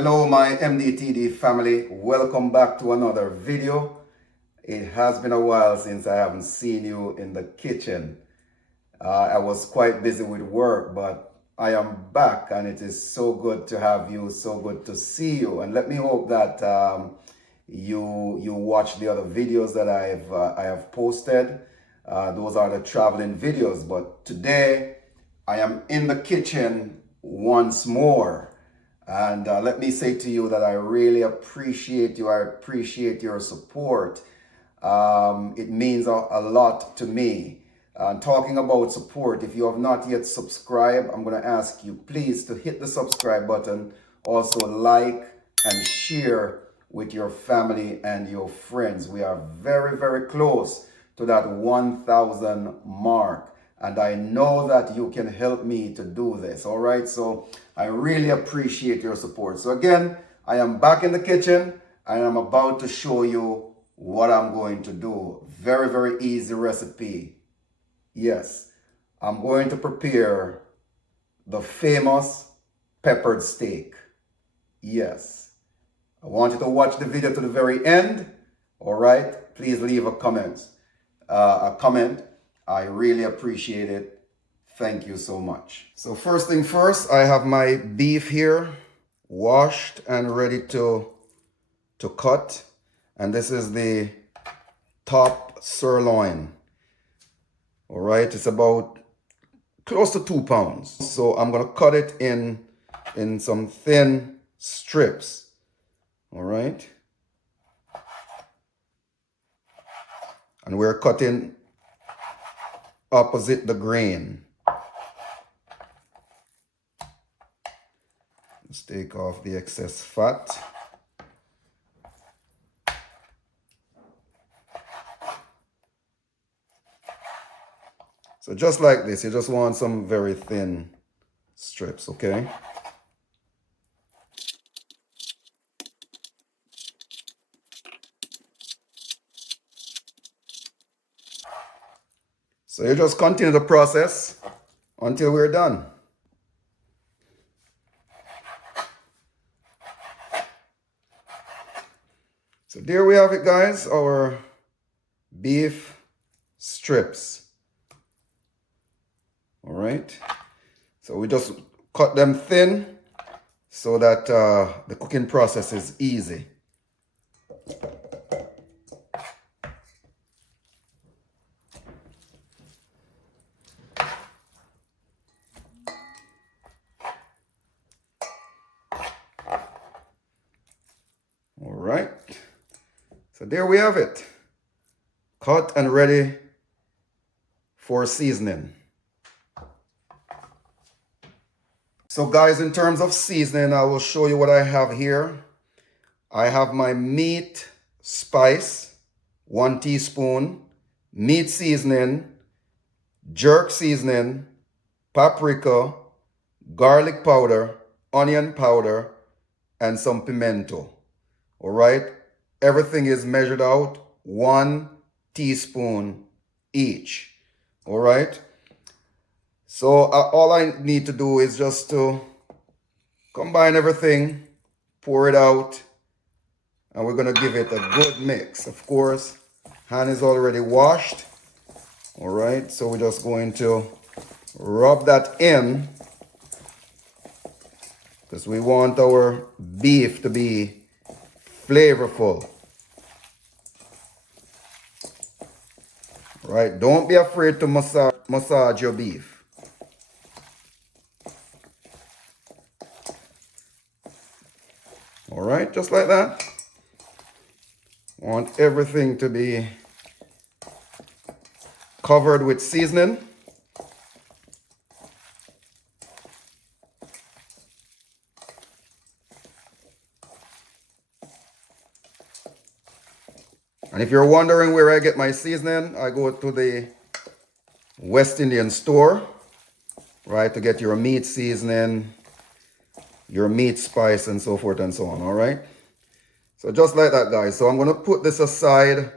Hello my MDTD family, welcome back to another video. It has been a while since I haven't seen you in the kitchen. I was quite busy with work, but I am back and it is so good to have you, so good to see you. And let me hope that you watch the other videos that I have posted. Those are the traveling videos, but today I am in the kitchen once more. And let me say to you that I really appreciate you. I appreciate your support. It means a lot to me. Talking about support, if you have not yet subscribed, I'm going to ask you please to hit the subscribe button. Also like and share with your family and your friends. We are very, very close to that 1,000 mark. And I know that you can help me to do this. All right. So I really appreciate your support. So again, I am back in the kitchen and I'm about to show you what I'm going to do. Very, very easy recipe. Yes, I'm going to prepare the famous peppered steak. Yes, I want you to watch the video to the very end. All right. Please leave a comment. I really appreciate it. Thank you so much. So first thing first, I have my beef here washed and ready to cut. And this is the top sirloin. All right, it's about close to 2 pounds. So I'm gonna cut it in some thin strips. All right. And we're cutting opposite the grain. Let's take off the excess fat. So just like this, you just want some very thin strips, okay? So you just continue the process until we're done. So there we have it, guys, our beef strips. All right. So we just cut them thin so that the cooking process is easy. All right, so there we have it, cut and ready for seasoning. So guys, in terms of seasoning, I will show you what I have here. I have my meat spice, 1 teaspoon, meat seasoning, jerk seasoning, paprika, garlic powder, onion powder, and some pimento. All right, everything is measured out, 1 teaspoon each. All right, so all I need to do is just to combine everything, pour it out, and we're gonna give it a good mix. Of course, hand is already washed. All right, so we're just going to rub that in because we want our beef to be flavorful. Right, don't be afraid to massage your beef. All right, just like that. Want everything to be covered with seasoning. And if you're wondering where I get my seasoning, I go to the West Indian store, right, to get your meat seasoning, your meat spice, and so forth and so on, all right? So just like that, guys. So I'm going to put this aside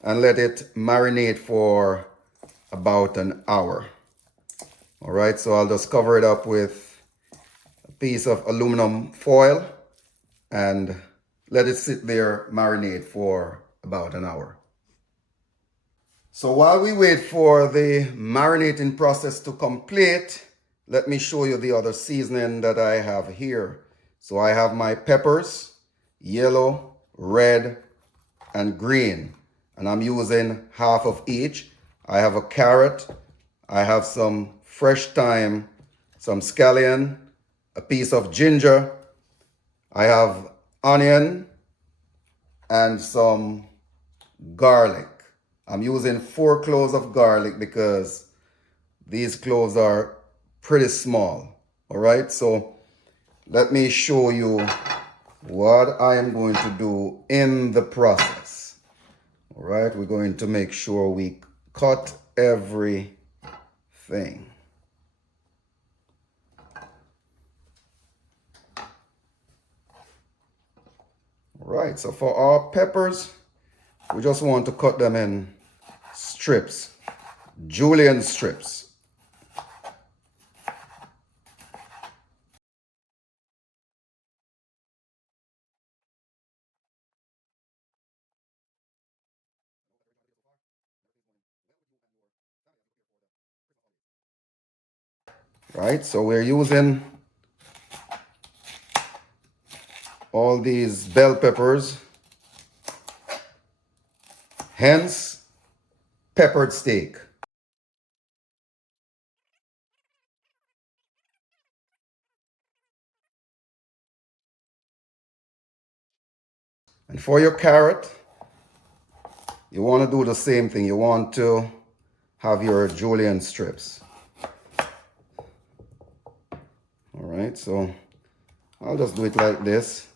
and let it marinate for about an hour. All right, so I'll just cover it up with a piece of aluminum foil and let it sit there, marinate for about an hour. So while we wait for the marinating process to complete, let me show you the other seasoning that I have here. So I have my peppers, yellow, red, and green, and I'm using half of each. I have a carrot, I have some fresh thyme, some scallion, a piece of ginger, I have onion, and some garlic. I'm using 4 cloves of garlic because these cloves are pretty small. All right, so let me show you what I am going to do in the process. All right, we're going to make sure we cut everything. All right, so for our peppers, we just want to cut them in strips, julienne strips. Right, so we're using all these bell peppers, hence peppered steak. And for your carrot, you want to do the same thing. You want to have your julienne strips. All right, so I'll just do it like this.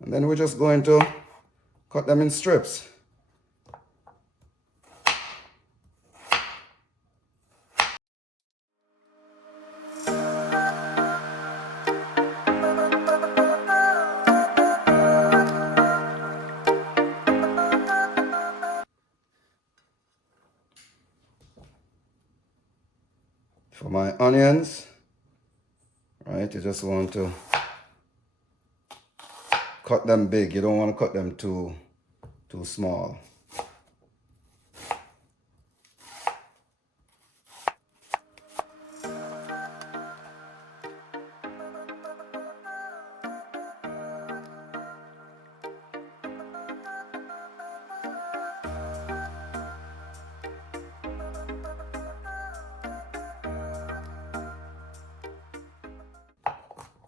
And then we're just going to cut them in strips. For my onions, right, you just want to cut them big. You don't want to cut them too small.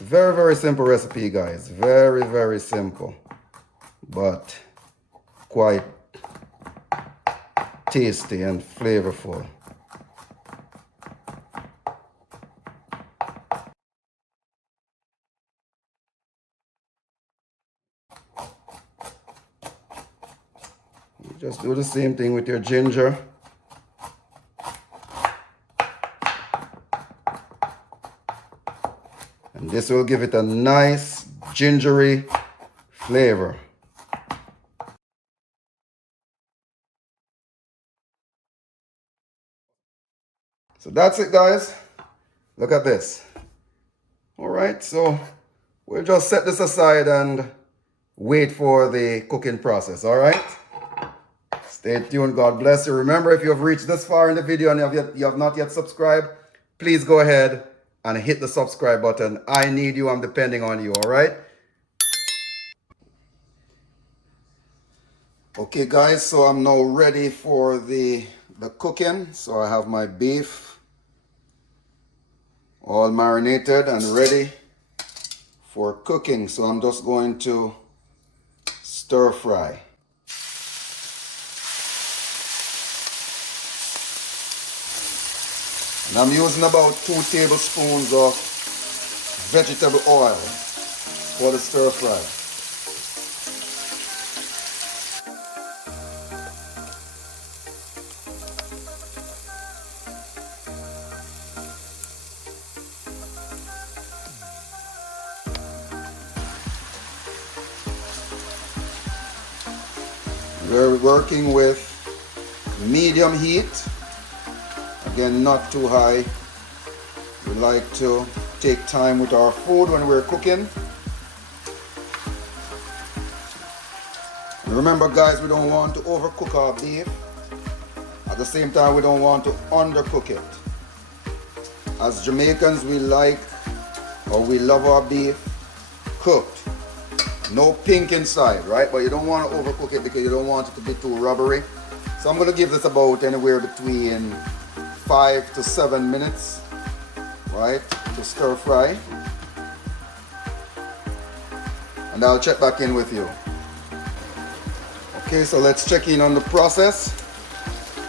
Very, very simple recipe, guys. Very, very simple, but quite tasty and flavorful. You just do the same thing with your ginger. And this will give it a nice gingery flavor. So that's it, guys. Look at this. All right, so we'll just set this aside and wait for the cooking process, all right? Stay tuned. God bless you. Remember, if you have reached this far in the video and you have not yet subscribed, please go ahead and hit the subscribe button. I need you. I'm depending on you, all right? Okay, guys, so I'm now ready for the cooking. So I have my beef all marinated and ready for cooking. So I'm just going to stir fry. And I'm using about 2 tablespoons of vegetable oil for the stir fry. We're working with medium heat. Again, not too high. We like to take time with our food when we're cooking. And remember guys, we don't want to overcook our beef. At the same time, we don't want to undercook it. As Jamaicans, we like or we love our beef cooked. No pink inside, right? But you don't want to overcook it because you don't want it to be too rubbery. So I'm going to give this about anywhere between 5 to 7 minutes, right, to stir fry. And I'll check back in with you. Okay, so let's check in on the process.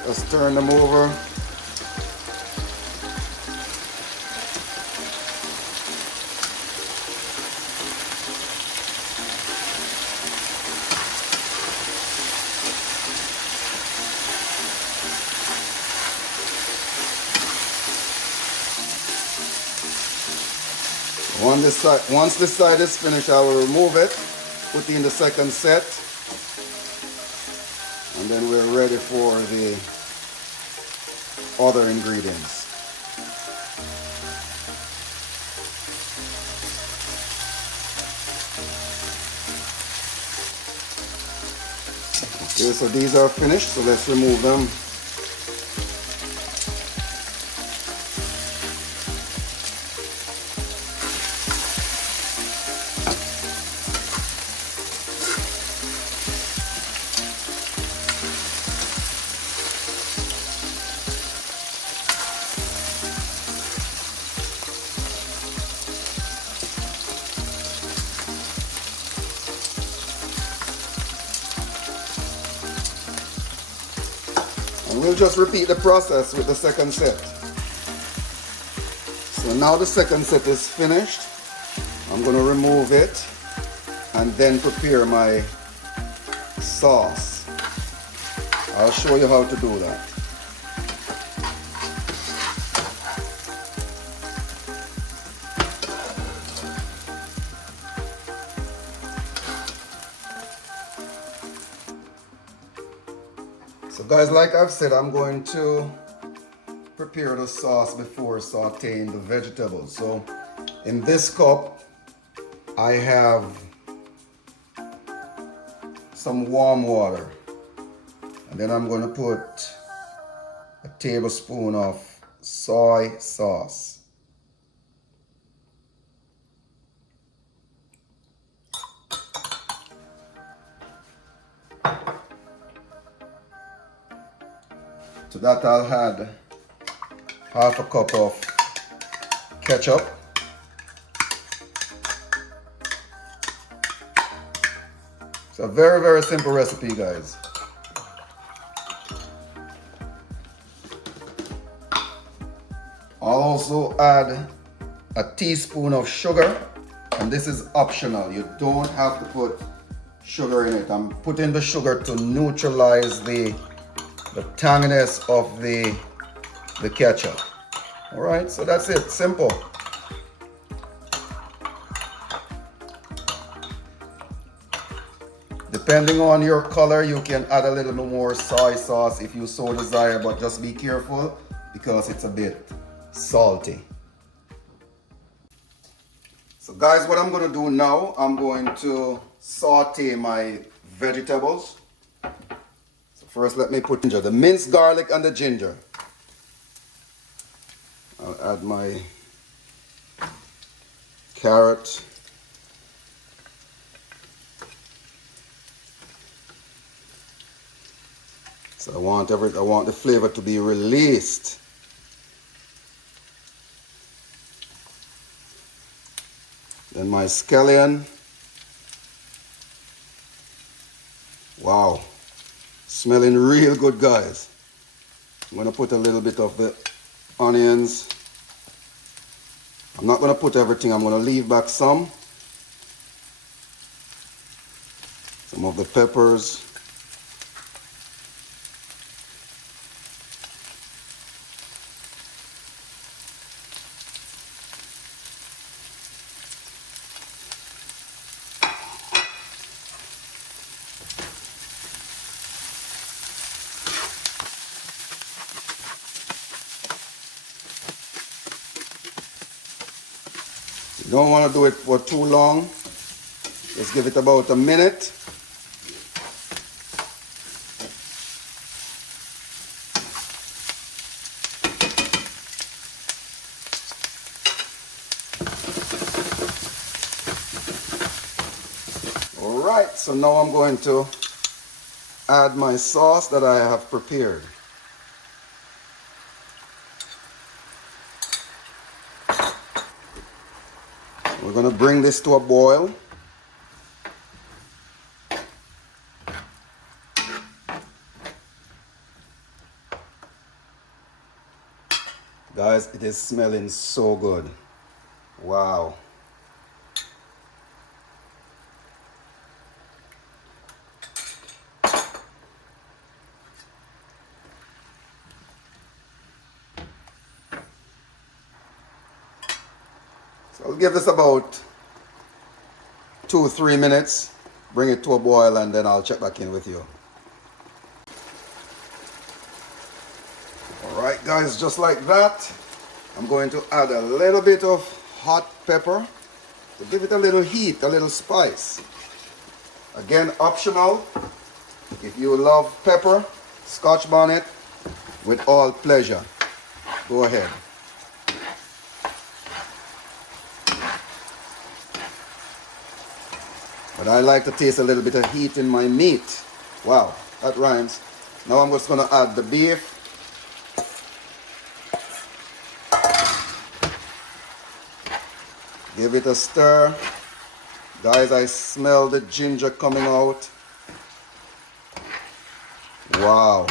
Let's turn them over. Once this side is finished, I will remove it, put in the second set, and then we're ready for the other ingredients. Okay, so these are finished, so let's remove them. And we'll just repeat the process with the second set. So now the second set is finished. I'm going to remove it and then prepare my sauce. I'll show you how to do that. So guys, like I've said, I'm going to prepare the sauce before sauteing the vegetables. So in this cup, I have some warm water. And then I'm going to put a tablespoon of soy sauce. To that I'll add half a cup of ketchup. It's a very, very simple recipe, guys. I'll also add a teaspoon of sugar, and this is optional. You don't have to put sugar in it. I'm putting the sugar to neutralize the tanginess of the ketchup. All right, so that's it, simple. Depending on your color, you can add a little bit more soy sauce if you so desire, but just be careful because it's a bit salty. So guys, what I'm going to do now, I'm going to saute my vegetables. So first let me put the minced garlic and the ginger. I'll add my carrot. So I want the flavor to be released. Then my scallion. Wow, smelling real good, guys. I'm gonna put a little bit of the onions. I'm not gonna put everything, I'm gonna leave back some of the peppers. You don't want to do it for too long. Just give it about a minute. Alright, so now I'm going to add my sauce that I have prepared. We're going to bring this to a boil. Guys, it is smelling so good. Wow. So I'll give this about 2-3 minutes, bring it to a boil, and then I'll check back in with you. Alright guys, just like that, I'm going to add a little bit of hot pepper to give it a little heat, a little spice. Again, optional. If you love pepper, Scotch bonnet, with all pleasure. Go ahead. But I like to taste a little bit of heat in my meat. Wow, that rhymes. Now I'm just going to add the beef. Give it a stir. Guys, I smell the ginger coming out. Wow.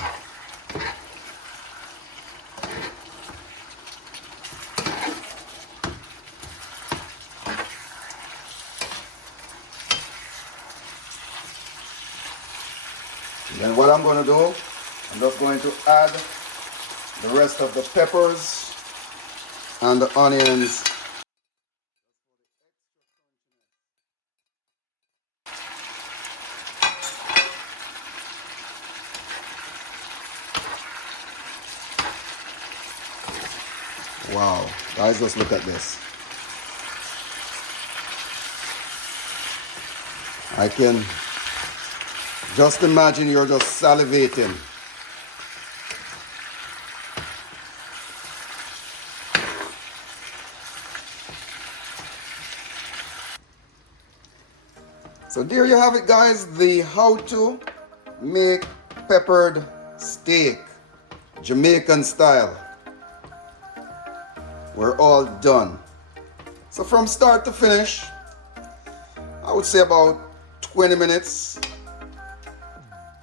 Then what I'm going to do, I'm just going to add the rest of the peppers and the onions. Wow, guys, just look at this. I can just imagine you're just salivating. So there you have it, guys, the how to make peppered steak, Jamaican style. We're all done. So from start to finish, I would say about 20 minutes.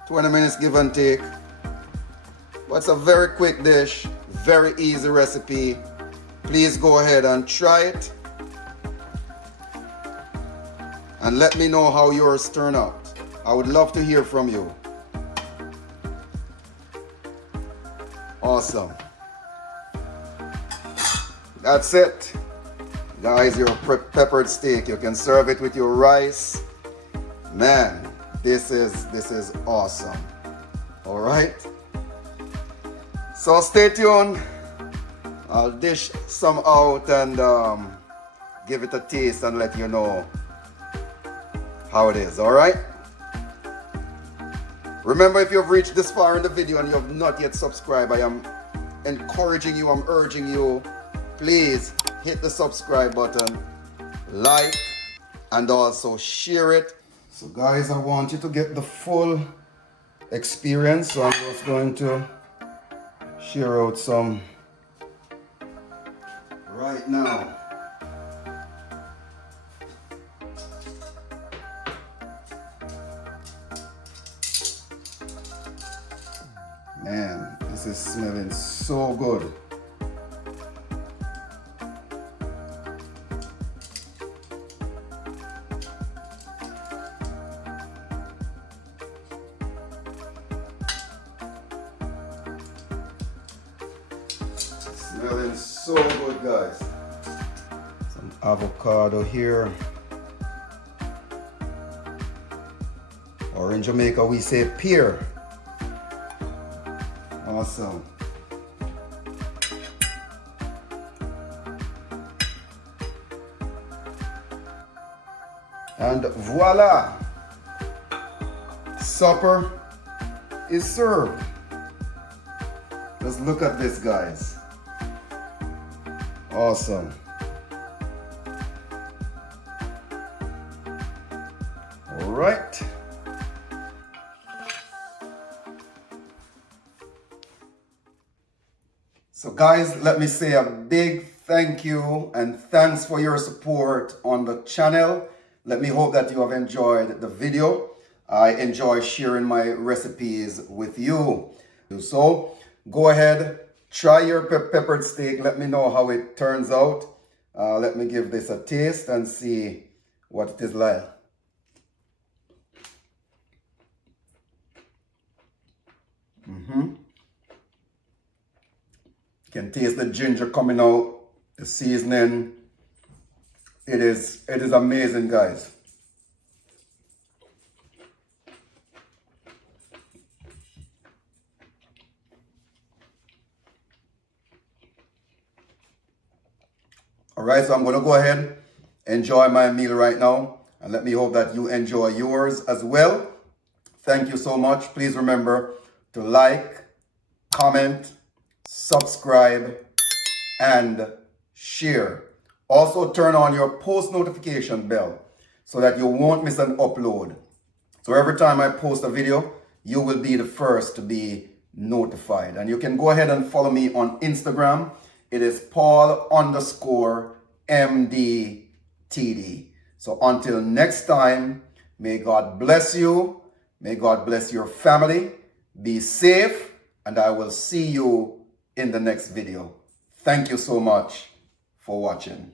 20 minutes give and take. But it's a very quick dish, very easy recipe. Please go ahead and try it. And let me know how yours turn out. I would love to hear from you. Awesome. That's it. Guys, your peppered steak. You can serve it with your rice. Man, this is awesome. All right. So stay tuned. I'll dish some out and give it a taste and let you know how it is. All right. Remember, if you've reached this far in the video and you have not yet subscribed, I am encouraging you, I'm urging you, please hit the subscribe button, like, and also share it. So guys, I want you to get the full experience, so I'm just going to share out some right now. Man, this is smelling so good. Smelling so good, guys. Some avocado here. Or in Jamaica we say pear. Awesome. And voila! Supper is served. Let's look at this, guys. Awesome. All right. So guys, let me say a big thank you and thanks for your support on the channel. Let me hope that you have enjoyed the video. I enjoy sharing my recipes with you. So go ahead, try your peppered steak. Let me know how it turns out. Let me give this a taste and see what it is like. You can taste the ginger coming out, the seasoning. It is amazing, guys. All right, so I'm going to go ahead, enjoy my meal right now, and let me hope that you enjoy yours as well. Thank you so much. Please remember to like, comment, subscribe, and share. Also turn on your post notification bell so that you won't miss an upload. So every time I post a video, you will be the first to be notified. And you can go ahead and follow me on Instagram. It is Paul_MDTD. So until next time, may God bless you. May God bless your family. Be safe, and I will see you in the next video. Thank you so much for watching.